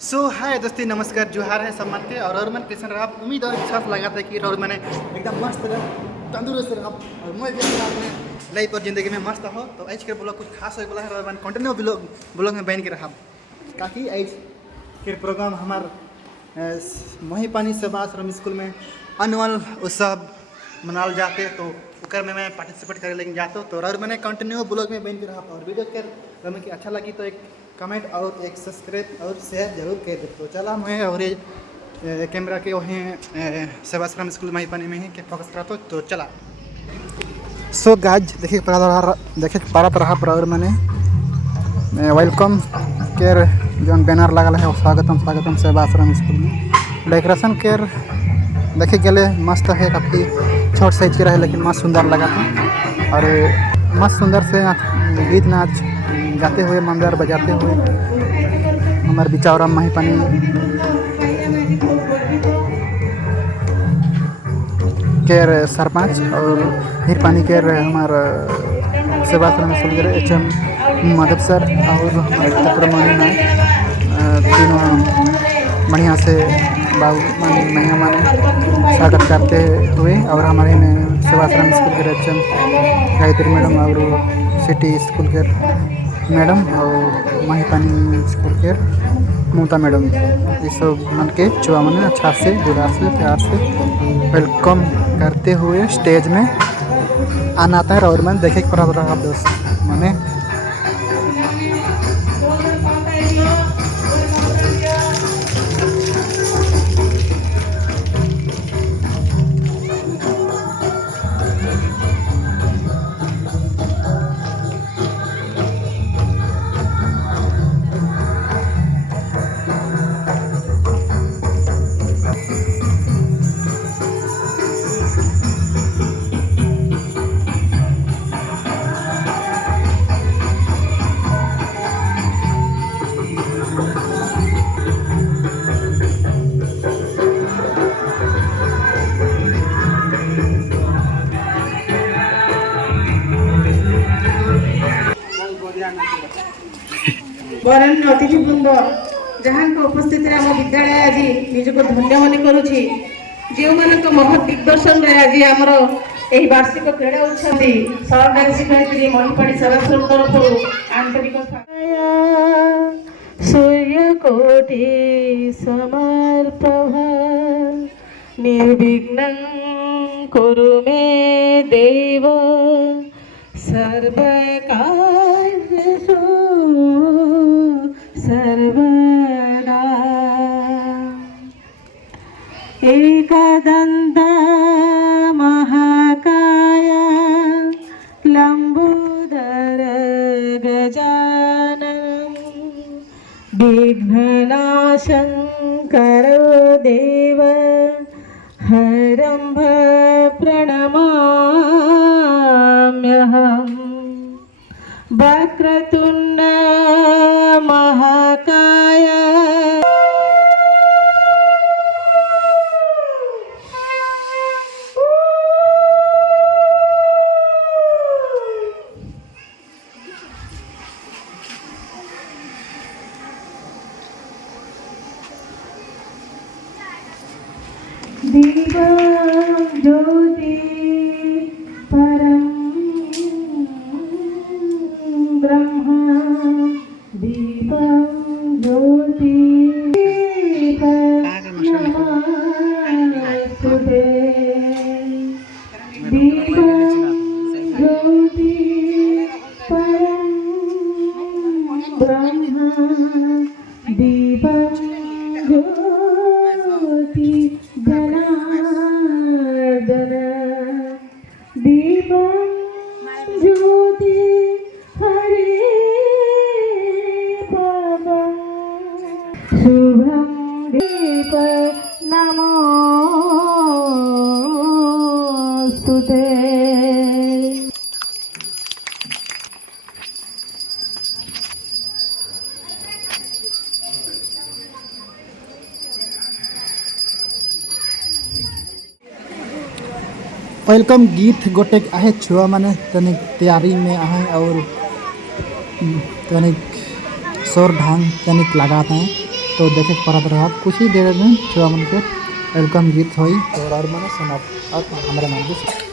सो हाय दोस्ती, नमस्कार, जोहार है सम्मान के और मन कैसे रहा। उम्मीद और विश्वास लगा था कि और मैंने एकदम मस्त रहा, तंदुरुस्त रहा और मैं भी अपने लाइफ और ज़िंदगी में मस्त हो। तो आज के ब्लॉग कुछ खास हो बोला है और मैंने कंटिन्यू ब्लॉग में बहन के रहा ताकि आज के प्रोग्राम हमार महिपानी सेवा आश्रम स्कूल में एनुअल उत्सव मनाल जाते तो उकर में मैं पार्टिसिपेट करे लेकिन जाता तो और मैंने कंटिन्यू ब्लॉग में बहन के रहा और वीडियो कर हमें कि अच्छा लगी तो एक कमेंट और एक सब्सक्राइब और शेयर जरूर कर दे। तो चला मैं और ये कैमरा के वहीं सेवाश्रम स्कूल महिपानी में ही के फोकस करा तो चला। सो गाज देखिए पारा रहा और मैंने वेलकम केयर जो बैनर लगा है स्वागतम सेवाश्रम स्कूल में डेकोरेशन केयर देखे गले मस्त है, काफ़ी छोट साइज के रहे लेकिन मस्त सुंदर लगा था और मस्त सुंदर से गीत नाच गाते हुए मंदिर बजाते हुए हमारे बिचावरा महिपानी केर सरपंच और हिरपानी केर हमारा सेवाश्रम स्कूल के HM माधव सर और हमारे नायक तीनों बढ़िया से बाबू मैया माने स्वागत करते हुए और हमारे सेवाश्रम स्कूल के HM गायत्री मैडम और सिटी स्कूल के मैडम और महिपानी स्कूल के ममता मैडम ये सब मन के चुआ मन अच्छा से दुलार से प्यार से वेलकम करते हुए स्टेज में आना आता है और मैं देखे पड़ा रहा दोस्त मैंने बरण्य अतिथिवृंद जहाँ उपस्थित आम विद्यालय आज निजक धन्य मन करुँची जो मान महत दिग्दर्शन आज आमर यही वार्षिक क्रीड़ा उत्सव सहकारी शिक्षयित्री महिपानी सेवाश्रम तरफ आंतरिक सूर्यकोटि समर्पभ निर्विघ्नं कुरु मे देव सर्वकार्येषु सर्वदा। एकदन्त महाकाय लंबोदर गजानन विघ्ननाशं करो देव हरम्भ प्रणमाम्यहम् वक्रतुण्ड महाकाय दीपं ज्योति परं ब्रह्म दीपं ज्योति नमस्ते दीपं ज्योति परं ब्रह्म दीपं ज्योति जनार्दन दीपं ज्योति हरे पदं शुभं दीप नमोस्तुते। वेलकम गीत गोटे आहे छुआ माने तनिक तैयारी में आहे और तनिक शोर ढांग तनिक लगाते हैं तो देखे पड़ा रहा कुछ ही देर में छुआ मन के वेलकम गीत हुई और मैंने सुना और हमारे मन भी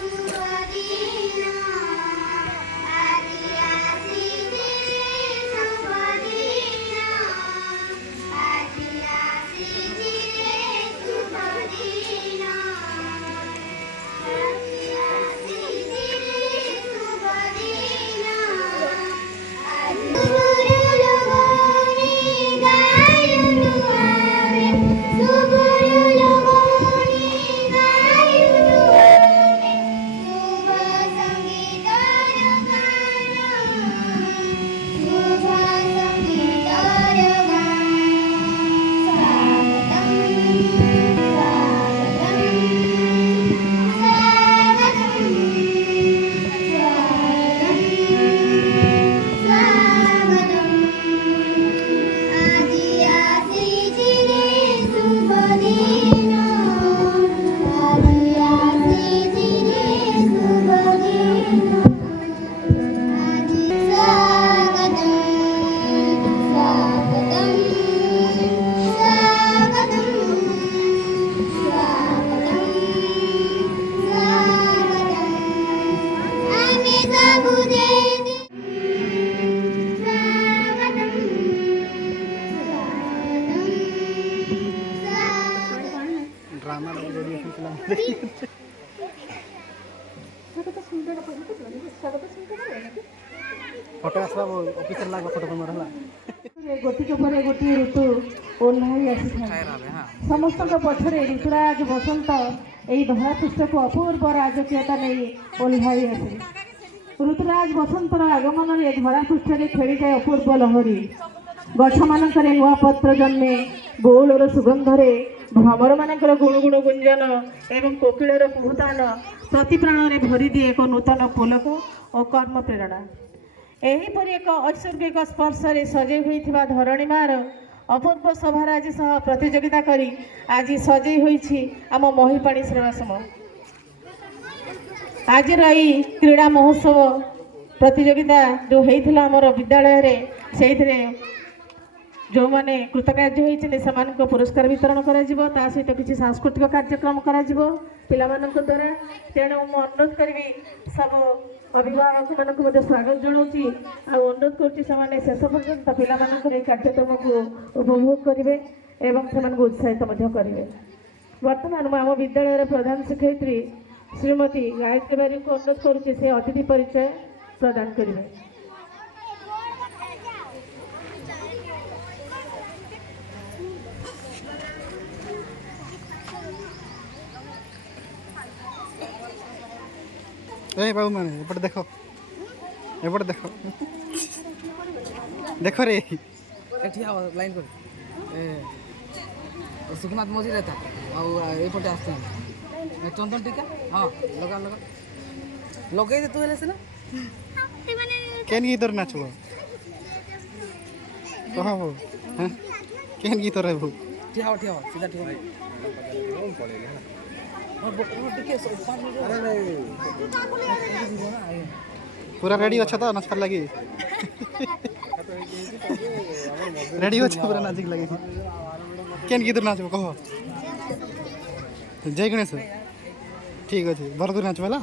ड्रामा फोटो आसवा ऑफिसर लाग फोटो तुम रहला गोटिक पर गोटे ऋतु ओह्लाई आसी समस्त पछरे ऋतुराज बसंत यही धरा पृष्ठ को अपूर्व राजकीयता नहीं ओह्लाई आसे ऋतुराज बसंतर आगमन में धरा पृष्ठ में खेली जाए अपूर्व लहरी गछ मानक नुआ पत्र जन्मे बौलर सुगंधरे भ्रमर मानकर गुणगुण गुंजन एवं कोकिलर कुहुतान प्रति प्राण में भरी दिए एक नूतन पुलक और कर्म प्रेरणा एहीपरि एक ऐश्वर्गिक स्पर्श से सजई होइथिबा धरणीमार अपूर्व सभार आज सह प्रतियोगिता करी आज सजई होइछि आम महिपाणी श्रेवाश्रम आज रही क्रीड़ा महोत्सव प्रतियोगिता जो होइथिला हमर विद्यालय रे सेइथिरे जो मैंने कृतकार्य होती से पुरस्कार वितरण कर सहित किसी सांस्कृतिक कार्यक्रम कर द्वारा तेणु मुझे अनुरोध करी सब अभिभावक मानक स्वागत जनाऊँगी अनुरोध करुँच शेष पर्यंत पिला कार्यक्रम को उपभोग करेंगे और से उत्साहित करेंगे। बर्तमान आम विद्यालय प्रधान शिक्षयित्री श्रीमती गायत्री बारी को अनुरोध करुँचे से अतिथि परिचय प्रदान करेंगे। ए बाबू मैंने एपटे देखो देखो रे लाइन कर सुखनाथ मझी रहता एपटे आस चंदन टीका हाँ लगा लगा लगे दे तू हेले ना केन गीत नाचब कह हो हाँ केन गीत रहबू ठिया हो सीधा ठिया पूरा रेडी अच्छा था नाचपार लगी रेडी अच्छा पूरा नाचिक लगी केन गीत नाचब कह जय गणेश ठीक अच्छे भरतुर नाचबा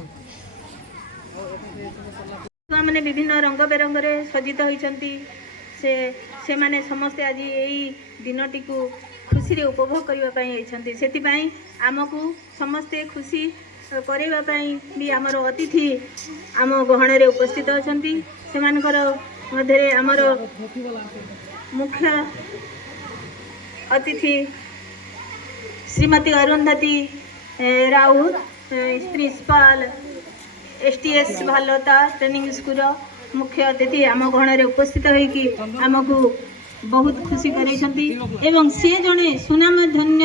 मैंने विभिन्न रंग बेरंगे सज्जित होती से माने समस्ते आज यही दिनटी को खुशी रे उपभोग करने से आमको समस्ते खुशी करने भी आमर अतिथि आम गहण रे उपस्थित अच्छा से आमर मुख्य अतिथि Shrimati Arundhati Raut principal STS Bhalta training school मुख्य अतिथि आम गहण रे उपस्थित होइकी आमको बहुत खुशी करैछंती एवं से जने सुनामधन्य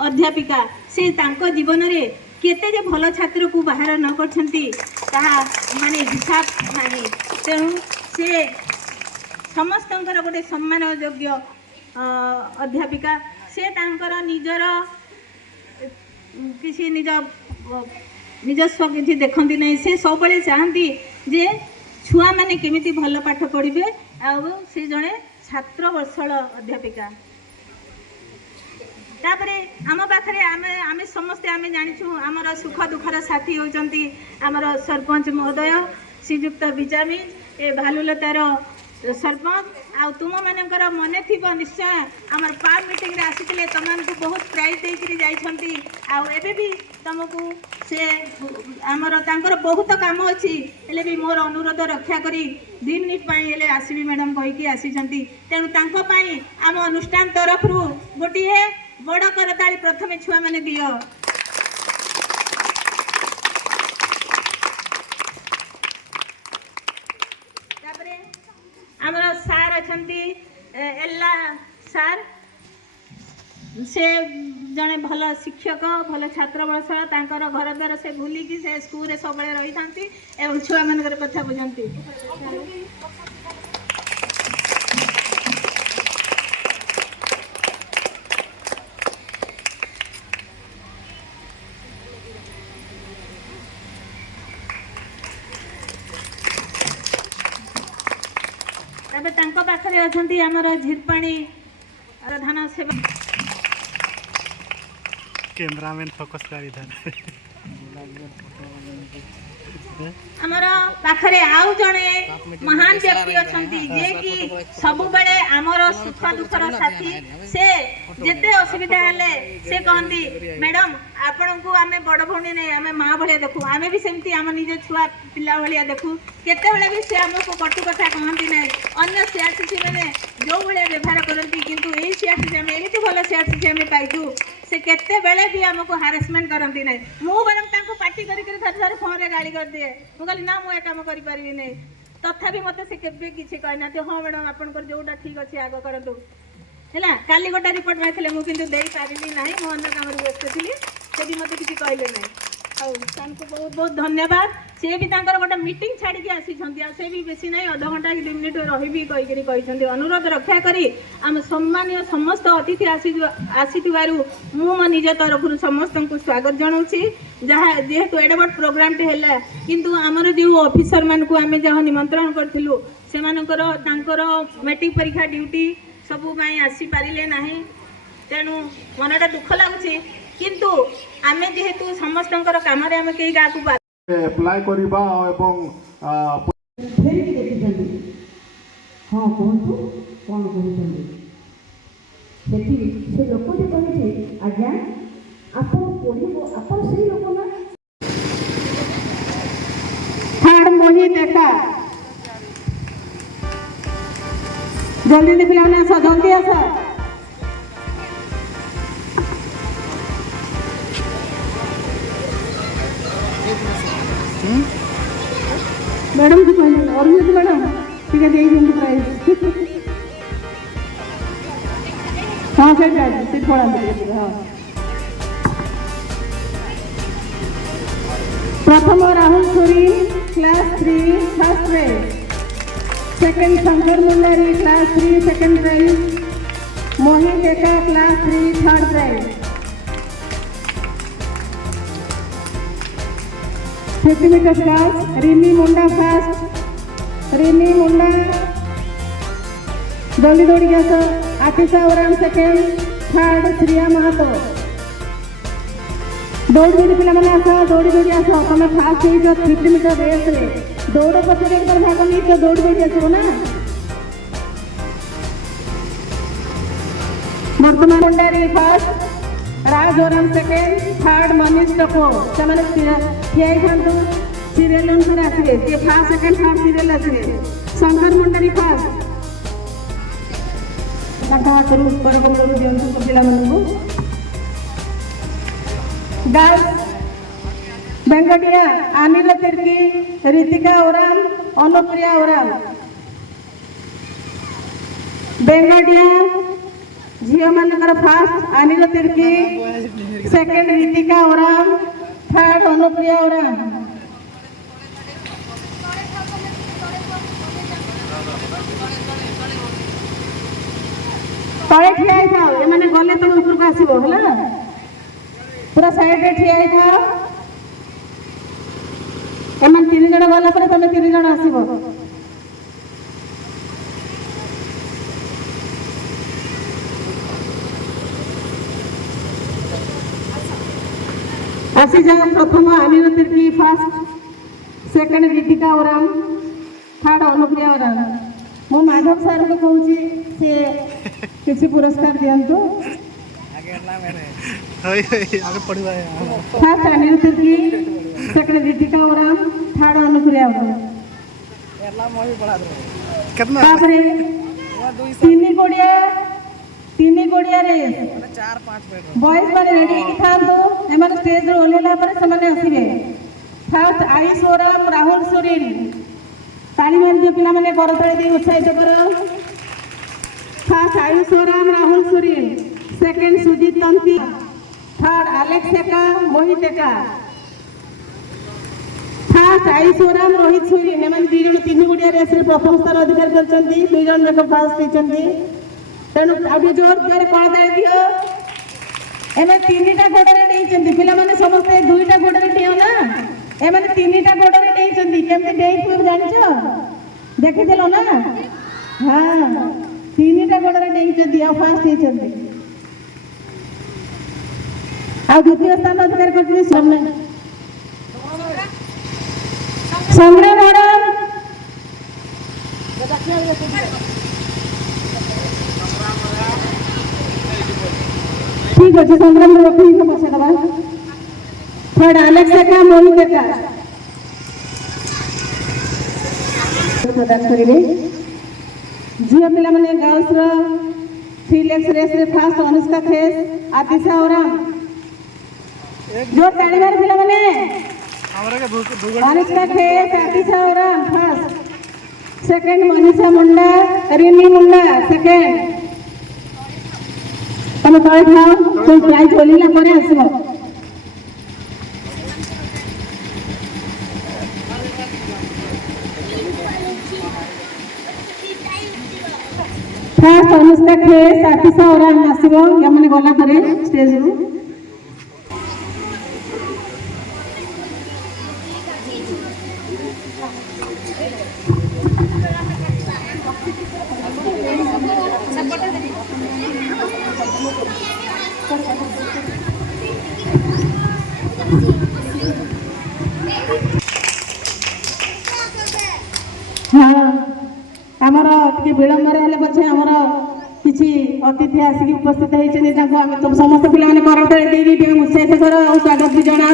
अध्यापिका से तांको जीवन रे केते जे भल छात्र को बाहर न करछंती ताहा माने हिसाब नाही तेणु से समस्तंकर गोटे सम्मान योग्य अध्यापिका से तांकर निजर किसी निजस्व किसी देखती नहीं से सब चाहती जे छुआ मैंने केमिति भल पाठ पढ़े से जड़े छात्र वत्सल अध्यापिका तापरे आम पाखे आम समस्ते आम जाचु आमर सुख दुखर साथी होती आमर सरपंच महोदय श्रीजुक्त विजामी ए भालुलतार सरपंच आ तुम मानकर मन थी निश्चय आमर पार मीटिंग रे आसीथिले तुमको बहुत प्राइज देकरी जाइछंती आ एबे भी तुमको से आमर तांकर बहुत काम अछि हेले भी मोर अनुरोध रक्षा करी 2 मिनिट पई हेले आसीबी मैडम कहि कि आसीछंती तेनु तांको पई आम अनुष्ठान तरफ रु गोटिए बड़ करताली प्रथमे छुआ माने दियो आमर सार अछंती एल्ला सार से जड़े भल शिक्षक भल छात्र बलशा तांकर घर द्वार से भूलिकी से स्कूल सब रही था एवं छुआ मान कथा बुझाती पाखे अच्छा आमर झिरपाणी प्रधान सेवा कैमरामैन फोकस कर इधर आमर पाखरे आउ जड़े महान व्यक्ति अच्छा जे कि सब बेले आमर सुख दुखर साथी से जेते असुविधा हेले से कहती मैडम आपण को आम बड़ भौणी नहीं आम माँ भाया देखू आम भी सेमती आम निज छुआ पिला भाया देखू केते बेले भी से आमको कटु कथा कहती ना अन्य सीआरसीसी मैंने जो भाया व्यवहार करती किंतु यही सीआरसीसी आम एमती भल सीआरसीसी आम पाइचु से केते बेले भी आमको हारेसमेंट करती ना मु बरम पार्टी कर फोन गाड़ी कर दिए मुझे कहली ना मुझे काम करी नहीं तथापि मत से केबे किसी कहना हाँ मैडम आपंकर जोटा ठीक अच्छे आग करूँ है काली गोटा रिपोर्ट मारते मुझे पारि ना मो अन्य काम व्यस्त थी से मत किसी कहले ना बहुत बहुत धन्यवाद सी भी गोटे मीटिंग छाड़ी आसी से भी बेसी ना अध घंटा कि 2 मिनिट रही कही अनुरोध रक्षा करी आम सम्मानीय समस्त अतिथि आसी मु मो निज तरफ समस्त को स्वागत जनाऊँगी जहाँ जेहेतु एडे बड़ प्रोग्राम टे है किंतु आमर जो ऑफिसर मान को आम जहाँ निमंत्रण करूँ से मैट्रिक परीक्षा ड्यूटी सबू आसी पारे ना तेणु मनटा दुख लगुच किंतु आमे जेहेतु समस्त काम आम कई गाँव को अप्लाई करबा एवं फेरिक देखिछन्ति हाँ कहतु कौन कहते सेठी से लोक जे कहे आज्ञा आपण पढ़िबो आपण से लोक ना थार्ड मोही देखा जल्दी पिलाने आस जल्दी आस मैडम को कहले और मुझे मैडम ठीक है दे देंगे प्राइस हाँ सर सर थोड़ा हाँ प्रथम Rahul Suri class 3 first prize second Shankar Mundari class 3 second prize Mohit Deka class 3 third prize 50 metre class Rimi Munda first Rimi Munda जल्दी दौड़ी गया आतिशा ओराम सेकेंड थर्ड श्रिया महातो दौड़ दौड़ी पे आस दौड़ी दौड़ी आस तुम फास्ट हो 50 मीटर रेस रे दौड़ पचर एक बार भाग नहीं तो दौड़ दौड़ी आसो ना वर्तमान Mundari first Raj Oram second third Manish टको ठिया था सीरियल अनुसार आसवे सी फास्ट सेकेंड थर्ड सीरियल आसवे शंकर मुंडारी फर्स्ट कथा करूँ करकमल दिंतु पिला गर्ल्स बेंगटिया अनिल तिर्की रीतिका ओराम अनुप्रिया ओराम बेंगटिया झील मानकर first Anil Tirkey second Ritika Oram third Anupriya Oram तले ठिया था ये गले तुम उपरको आसो है पूरा साइड रे ठिया था एम 3 जन गला तुम 3 जन आसो आसी जाओ प्रथम Anil Tirkey first second Deepika Oram third Anupriya Oram मो माधव सर को कहूँ से किसी पुरस्कार दिंतु आगे पढ़वा first Anil Tirkey second Deepika Oram third Anupriya Oram कितना तापरे तीन गोड़िया रे 4-5 मिनट बॉयज माने रेडी की थांतु एमान स्टेज रे ओलेला पर समाने आसीबे फर्स्ट आयुष ओराम राहुल सुरीन ताली मार दियो पिला माने करतळे दे उत्साहित करो first Ayush Oram Rahul Surin second Sujit तंती third Alex एका मोहित एका फर्स्ट आयुष ओराम रोहित सुरीन एमान दी जण तीन गुडिया रेस रे प्रथम स्थान अधिकार करचंती दुई जण जाक फर्स्ट हेचंती तेणु आगे जोर जोर कळदाय दियो एमे तीनटा गोडरे डेइचंती पिला माने समस्त दुईटा गोडरे डेयो ना एमे तीनटा गोडरे डेइचंती केमते डेइ तू जानिछो देखिदेलो ना हां तीनटा गोडरे डेइचंती आ फर्स्ट हेचंती आ द्वितीय स्थान अधिकार करथि संग्राम मैडम ठीक अच्छे संग्राम रखी समस्या दबा थर्ड अलेक्स का मोहित का प्रदान करिवे झियो पिला माने गर्ल्स रो 3 लेग्स रेस रे फर्स्ट अनुष्का खेस आतिशा ओराम जो तालीबार पिला माने हमरा के अनुष्का खेस आतिशा ओराम फर्स्ट सेकंड मनीषा मुंडा रिनी मुंडा सेकंड तमे तळे खाओ तो प्राइज ओलिला परे आसबो फर्स्ट अनुष्का खेस आतिशा ओराम आसबो यमने गला परे स्टेज रु हाँ आमर टे विलम्ब पछे आमर किसी अतिथि आसिक उपस्थित होती आम तो समस्त पिला करते उत्साहित कर और स्वागत भी जना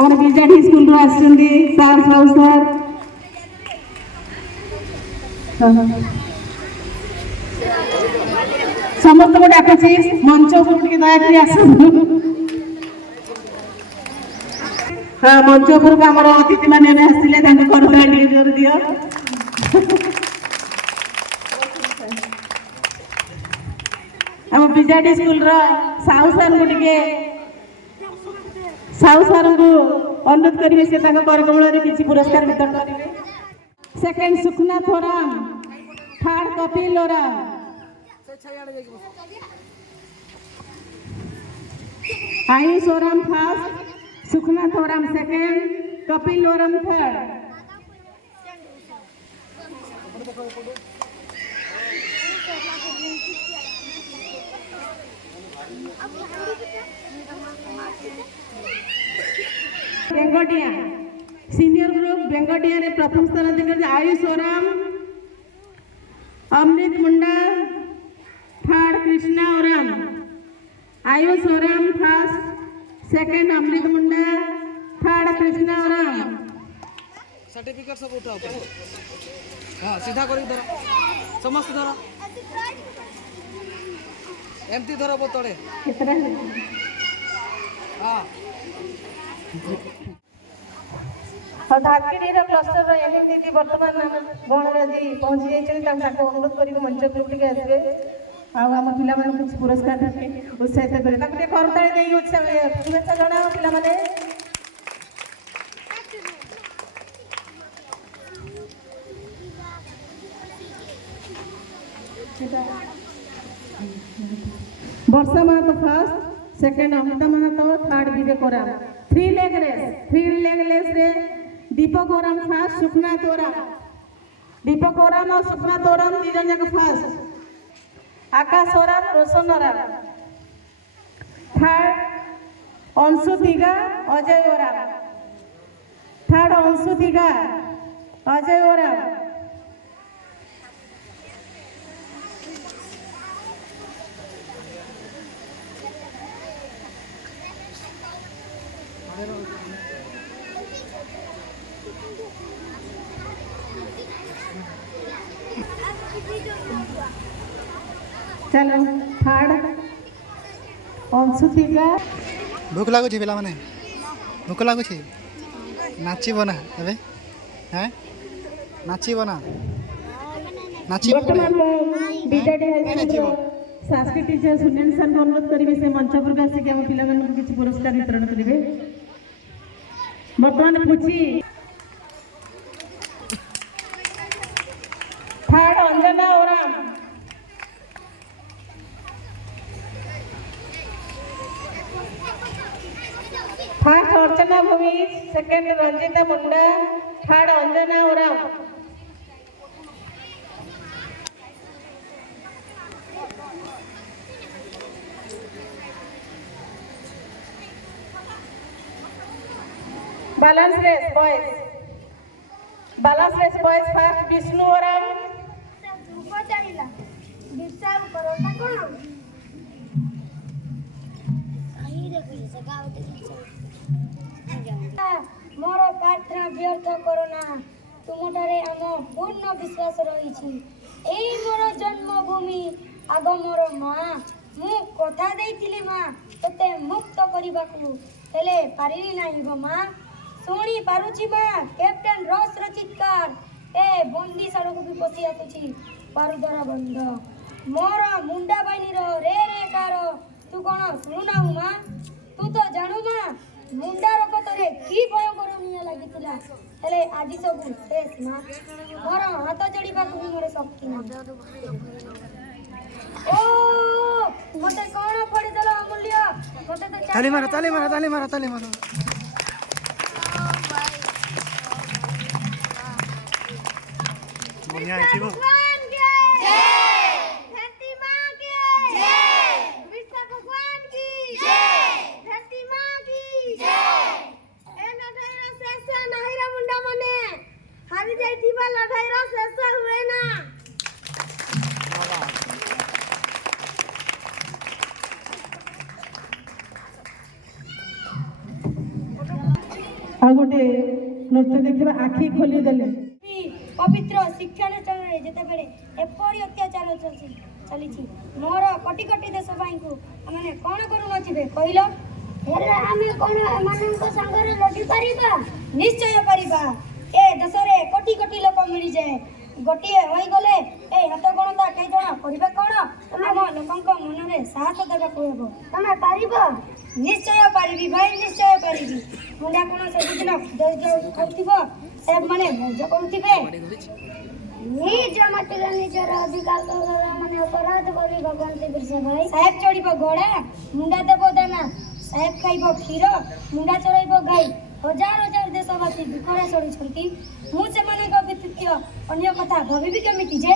आम बीजाडी स्कूल रू आर साहु सर समस्त को डाकुची मंच उपरକୁ दयाकरी आस हाँ मंच उपरକୁ आमर अतिथि मैंने आसते करता जोर दियो आम बीजाडी स्कूल साहू सर को टे साहू सर को अनुरोध करेंगे से करकमल किसी पुरस्कार वितरण करेंगे second Sukhnath Oram third Kapil Oram Ayush Oram first Sukhnath Oram second Kapil Oram third Bengotia senior group Bengotia रे प्रथम स्थान अधिकार Ayush Oram Amrit Munda third Krishna Oram Ayush Oram first second Amrit Munda third Krishna Oram certificate सब उठाओ हाँ सीधा कर धर समस्त धर एमती धर वो तड़े हाँ और धाकड़ी क्लस्टर एम दीदी बर्तमान गणरे आज पहुँची जाइए अनुरोध कर मंच उपरକୁ ଟିକେ ଆସିବେ ଆଉ ଆମ ପିଲାମାନଙ୍କୁ କିଛି ପୁରସ୍କାର ଦେବେ ଉତ୍ସାହିତ କରିବେ ତାଙ୍କୁ ଟିକେ କରତାଳି ଦେଇ शुभेच्छा ଜଣାଅ ପିଲାମାନେ Varsha Mahato first second Amita Mahato third Vivek Oram 3 leg race रे दीपक ओराम फर्स्ट सुखनाथ ओराम और सुखनाथ ओराम दी जन जाक first Akash Oram Roshan Oram third Anshu Diga Ajay Oram. Third Anshu Diga Ajay Oram. चलो थर्ड अंशु दिगा। भूख लगुच पिला माने भूख लगुच नाचब ना ए नाचब ना नाचब वर्तमान विद्यार्थी संस्कृत टीचर सुनील सर को अनुरोध करेंगे से मंच पर आसिक आम पिला किसी पुरस्कार वितरण करेंगे। वर्तमान पूछी third Anjana Oram. First Archana Bhumi, second Ranjita Munda, third Anjana Oram. Balance race boys first Vishnu Oram. मोर प्रार्थना व्यर्थ करना तुमठारे आम पूर्ण विश्वास रही मोर जन्मभूमि आग मोर माँ मु कथा देइथिली माँ तते मुक्त करने हेले पारिली नहीं गो माँ शुणी पारुची माँ कैप्टेन रस र चित्कार ए बंदी सड़क भी पशि आसुची पारुदर बंद मोर मुंडा बाहिनी रे रे कार तू कौन शुणुना माँ तू तो जानू माँ मुंडा रकतरे की भयंकर निया लागितिला हेले आदि सब शेष माँ मोर हाथ जोड़िबा को मोर शक्ति ना ओ मते कौन पड़ी देला अमूल्य मते तो ताली मारो बढ़िया है वो भगवान की जय धरती मां की जय विष्णु भगवान की जय धरती मां की जय ए लड़ाईर शेष नाही रे मुंडा माने हारि जाइथिबा लड़ाईर शेष हुए ना आ गोटे नृत्य देखा आखि खोली देले पवित्र शिक्षानुष्ठान जिते बेले एपरी अत्याचार चली मोर कोटि कोटि देश भाई को मैंने कौन करू नथिबे कहलो आमे कोन एमानक संगरे लड़ी परिबा निश्चय परिबा ए देशरे कोटि कोटि लोक मिली जाए गोटिए होई गले ए हाथ गणता कई जणा परिबा कोन हम लोकंक मन रे साहस देबा कहबो तमे परिबो निश्चय परिबी भाई निश्चय परिबी मुंडा कोन से दिन खाउथिबो से माने भोज करुथिबे निज माटिर निजर अधिकार माने अपराध करी भगवान से बिरसा भाई साहेब चढ़िबो घोड़ा मुंडा देबो दाना साहेब खाइबो क्षीर मुंडा चढ़ाइबो गाई हजार हजार देशवासी दुखरे चढ़ी मु से माने व्यतीत अन्य कथा भाबिबी केमिति जे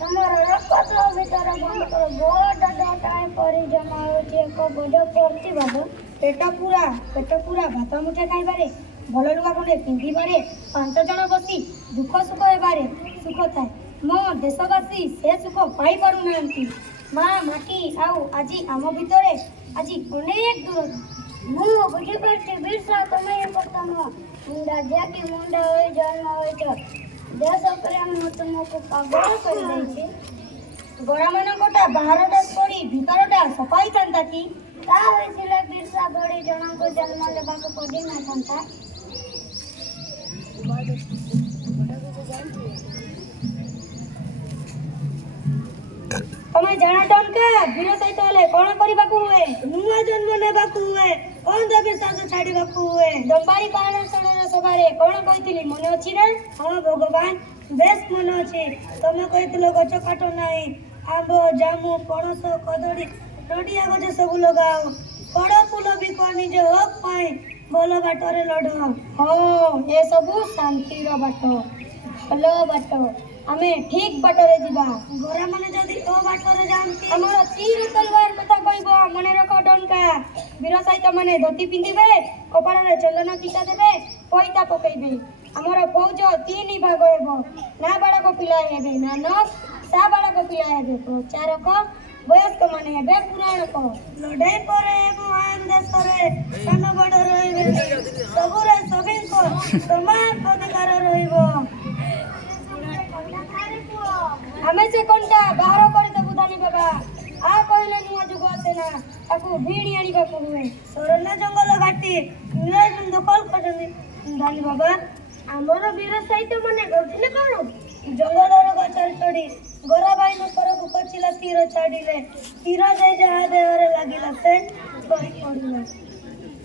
तमर रक्त भीतर बंद कर बड़ डाटाए परि जमा होचे एक बड़ प्रतिवाद पेट पूरा भात मुठे खाइबारे भल लुगा खंडे पिंधिबारे 5 जन बसी दुख सुख हेबारे सुख थाए मो देशवासी से सुख पाई पारु नांती माँ माटी आउ आजी आम भितरे आजी अनेक दूर मु बुझी पारछि बिरसा तमे प्रथम मुंडा जाकी मुंडा होय जन्म होय देश प्रेम तुमको पागल कर दैछि गोरा मानकटा बाहर देश पड़ी भीतरटा सफाई थांता कि ता होइसिला बिरसा बड़ी जन को जन्म लेबा को पड़ी ना थांता तमे जाना टनका वीर सहित हेले कोन करबा को हुए नुआ जन्म लेबा को हुए कोन देबे साथ छाड़ीबा को हुए दंबारी पारण सणर सभारे कोन कहितली मन अछि ना हां भगवान बेस मन अछि तमे कहितलो गछ काटो नाही आंबो जामु पणस कदड़ी नडिया गछ सब लगाओ बड़ फूल भी को निज हक पाए बोलो बाटरे लड़ हां ए सब शांति रो बाट भलो बाट आमे ठीक बाटरे जीवा गोरा माने जदी ओ बाटरे जानती हमर तीर तलवार कथा कहबो मने रखो डनका वीर सहित माने धोती पिंदिबे कपाळ रे चंदन टीका देबे पइता पकइबे हमर फौज तीन भाग हेबो ना बड़ा को पिला हेबे ना नस सा बड़ा को पिला हेबे प्रचारक वयस्क माने हेबे पुराण को लड़ाई करे महान देश रे सन बड़ रहबे सबरे सभी को समान अधिकार रहइबो हमें से कोनटा बाहर कर देबु दानी बाबा आ कहले नुआ जुग आसेना ताकू भीड़ी आनी बापू हुए सोरना जंगल घाटी इंग्रज दखल करनी दानी बाबा हमर वीर सहित माने गथिले कोन जंगलर गचर चढ़ी गोरा भाई न पर को कचिला तीर छाड़िले तीर जाय जहा देहरे लागिला से कहि पड़िला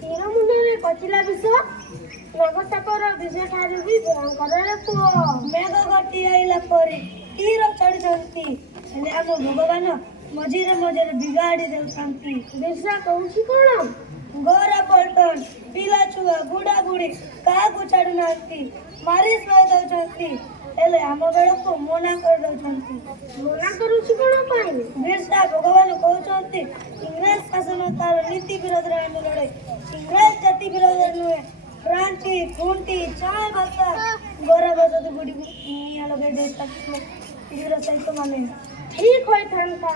तीर मुंडे रे कचिला विष नागसापर विष ठारू भी भयंकर रे पुओ मेघ गटी आइला परी तीर चढ़ जंती हेले हम भगवान मझिरे मझिरे बिगाड़ी देउछंती विषा कहूची कोन गोरा पलटन पिला छुआ बुढ़ा बुढ़ी काकू छाड़ू नांती मारी सोई दउछंती हेले हम बेल को मना कर दउछंती मना करूची कोन पाई विषा भगवान कहउछंती इंग्रज शासन तार नीति विरोध रे हम लड़े इंग्रज जाति विरोध नुए क्रांति खूंटी चाय बसा गोरा बसा तो बुढ़ी निया लगे दे तक वीर सहित माने ठीक होय थांता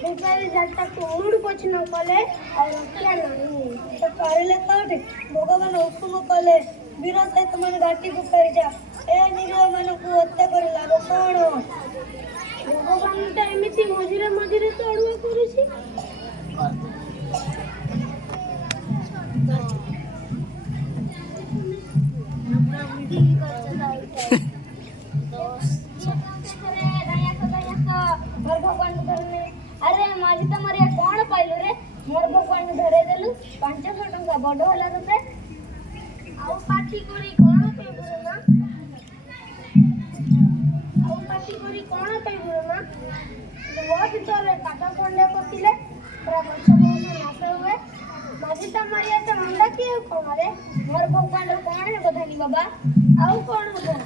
बेचारी जाता को उड़ कुछ न कले और क्या नहीं तो करले काटे भगवान हुकुम कले वीर सहित मन घाटी को कर जा ए निरो मन को हत्या कर लागो कोन भगवान त एमिति मझिरे मझिरे चढ़ुआ करूची अरे माजी त मरिया कोन पाइलु रे मोर भगवान धरे देलु 500 टंका बड होला तते आउ पाठी करी कोन पेबु ना आउ पाठी करी कोन पेबु ना वो भीतर काटा कोंडे पतिले पूरा गछ बहुत नाश हुए माजी त मरिया त मंडा के कोन रे मोर भगवान कोन है बधानी बाबा आउ कोन हो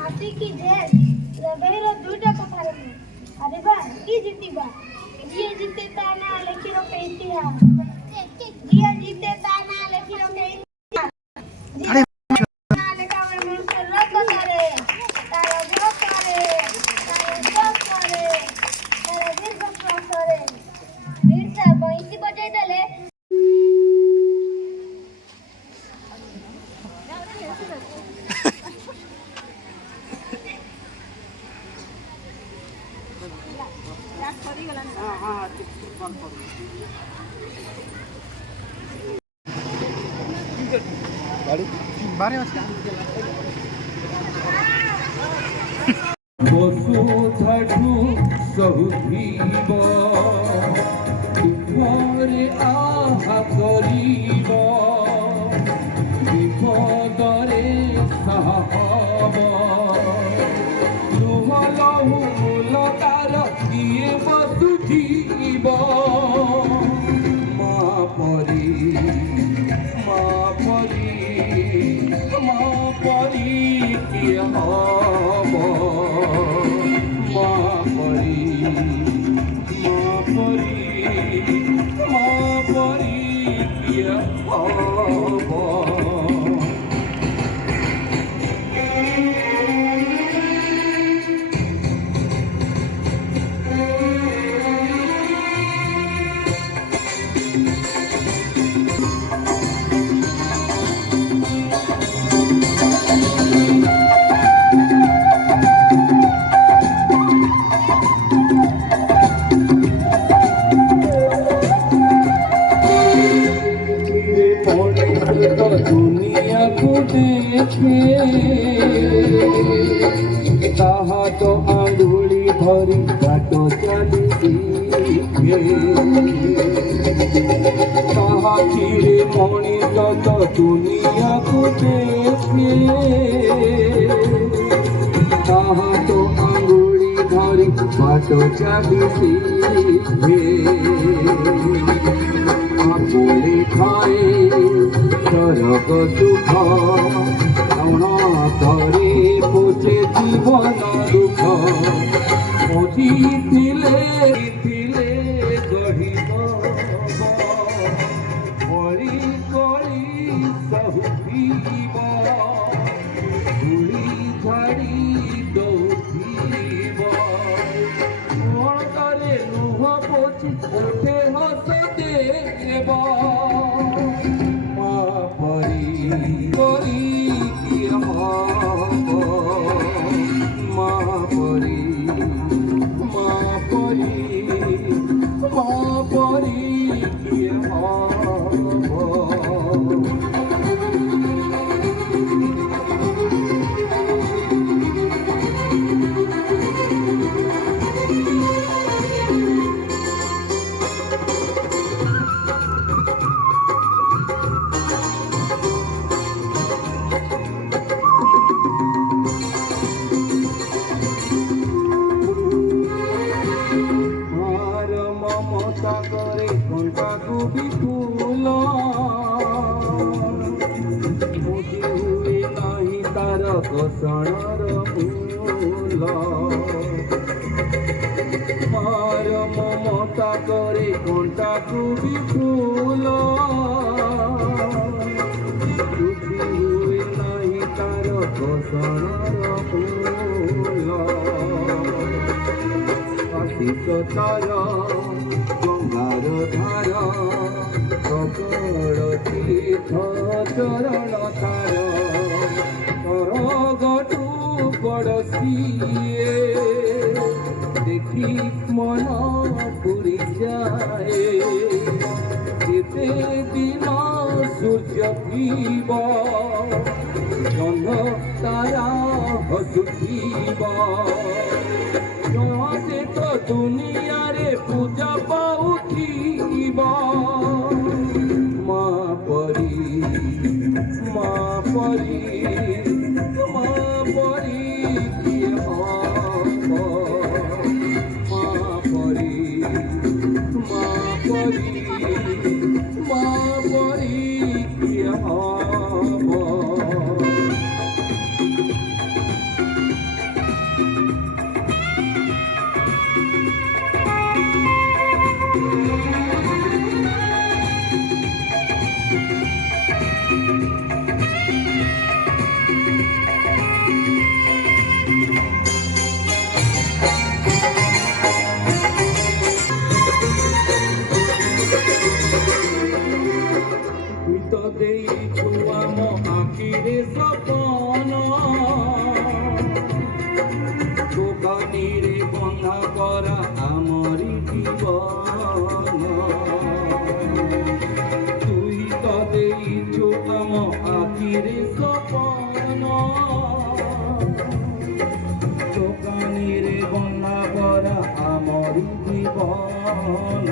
हाथी की जे लगेरो दुटा कथा रे अरे बा की जीतीबा ये जीते ताना लेखी रो के इतिहास ये जीते ताना लेखी रो के इतिहास अरे ना लेखा में मनुष्य रत करे तारा जो करे तारा जो करे तारा दीर्घ श्वास करे वीर सा बंसी बजाई देले बारे বসুধাঠু সহুধিব দুঃখরে আহা করিব বিপদরে সাহব লুহ লহু লতার কিয়ে বসুধিব মা পরি মা পরি মা পরি কিয়ে হব মা পরি মা পরি কিয়ে হব दुनिया को देखे ताहा तो आंगुली धरी बाटो चली ताहा चिरे मणिष तो दुनिया को देखे ताहा तो आंगुली धरी बाटो चली आपुले खाए सरग सुख अनाथरे पोचे जीवन ଦୁଃଖ ମଝିଥିଲେ ଗଢ଼ିବ କଳି କଳି ସହୁଥିବ ଧୂଳି ଝାଡ଼ି ଦଉଥିବ ମଣରେ ଲୁହ ପୋଛି ଉଠେ ହସ ଦେବ ମା ପରି କରି କିଏ ହବ ମା ପରି ମା ପରି ମା ପରି କିଏ ହବ ମମତା করে ঘণ্টাକୁ ବି ଫୁଲ ବୁଝି ହୁଏ ନାହିଁ ତାର କଷଣର ମୂଲ ମାର ମମତା করে ঘণ্টাକୁ ବି ଫୁଲ ବୁଝି ହୁଏ ନାହିଁ ତାର କଷଣର ମୂଲ আশিস তার গঙ্গার ধার সকল তীর্থ চরণ তার তর গটু পড়শিয়ে দেখি মন পুরি যায় যেতে দিন সূর্য থিব চন্দ্র তারা হসুথিব নহে তো দুনিয়ারে পূজা পাউথিব মা পরি মা পরি মা পরি কিয়ে হব মা পরি মা পরি মা পরি কিয়ে হব ଦେଇଛୁ ଆମ ଆଖିରେ ସପନ ଦୋକାନୀରେ ବନ୍ଧା କରା ଆମରି ଜୀବନ ତୁଇ ତ ଦେଇଛୁ ଆମ ଆଖିରେ ସପନ ଦୋକାନୀରେ ବନ୍ଧା କରା ଆମରି ଜୀବନ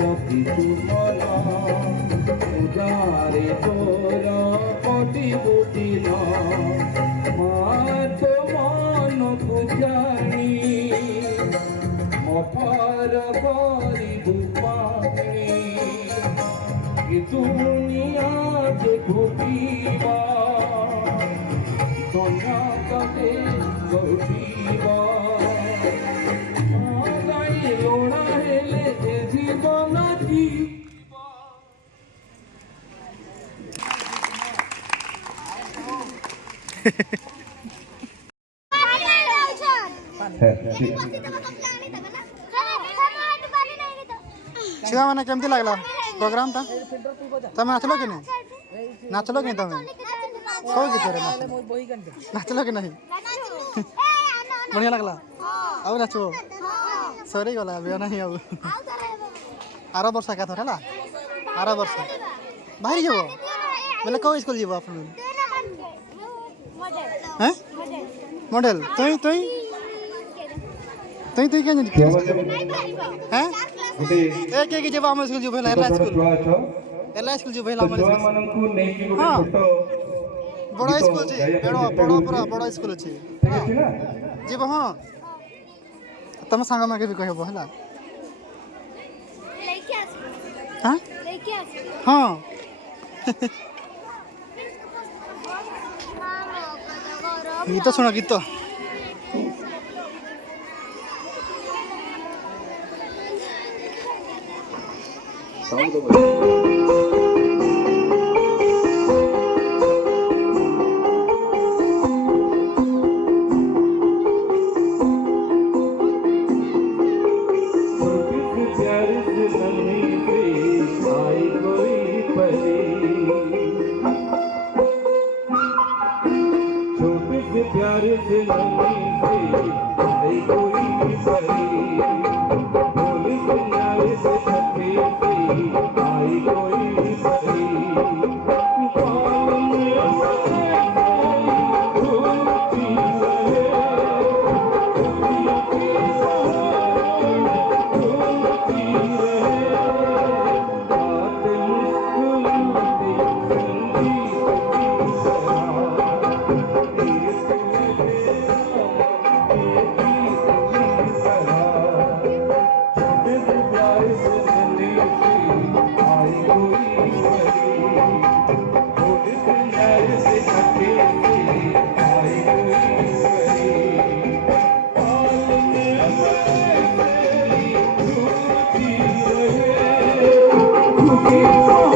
রকিছু মন উদারে তোর কটি বুটিল মাত মনকু জানি অপার করিবু পানি কি দুনিয়া যে ঘুরিবা ধন্যা ততে গৌরিবা লোড়া হেলে যে জীবন জীবা छुआ मैंने केमती लगला प्रोग्राम टा तमें नाचलो कि नहीं नाचलो कि तमें कौ गीत रे नाचलो कि नहीं बढ़िया लगला अब नाचो सरी गला अभी नहीं अब आर वर्ष का थोड़ा आर वर्ष बाहर जीव बोले कौ स्कूल जीव आप हैं मॉडल तुई तुई तुई तुई क्या हैं एक एक जीव हम स्कूल जीव एला स्कूल जीव एला हां बड़ा स्कूल छी बड़ा पूरा बड़ा स्कूल छी जीव हां तुम सांग मागे भी कहबो हला हाँ हाँ गीत शुण गीत प्यारे से नन्ही से आई कोई परी भोले किनारे से छठे से आई कोई परी पाल में घूमती रहे दुनिया की घूमती रहे बातें मुस्कुराती संगीत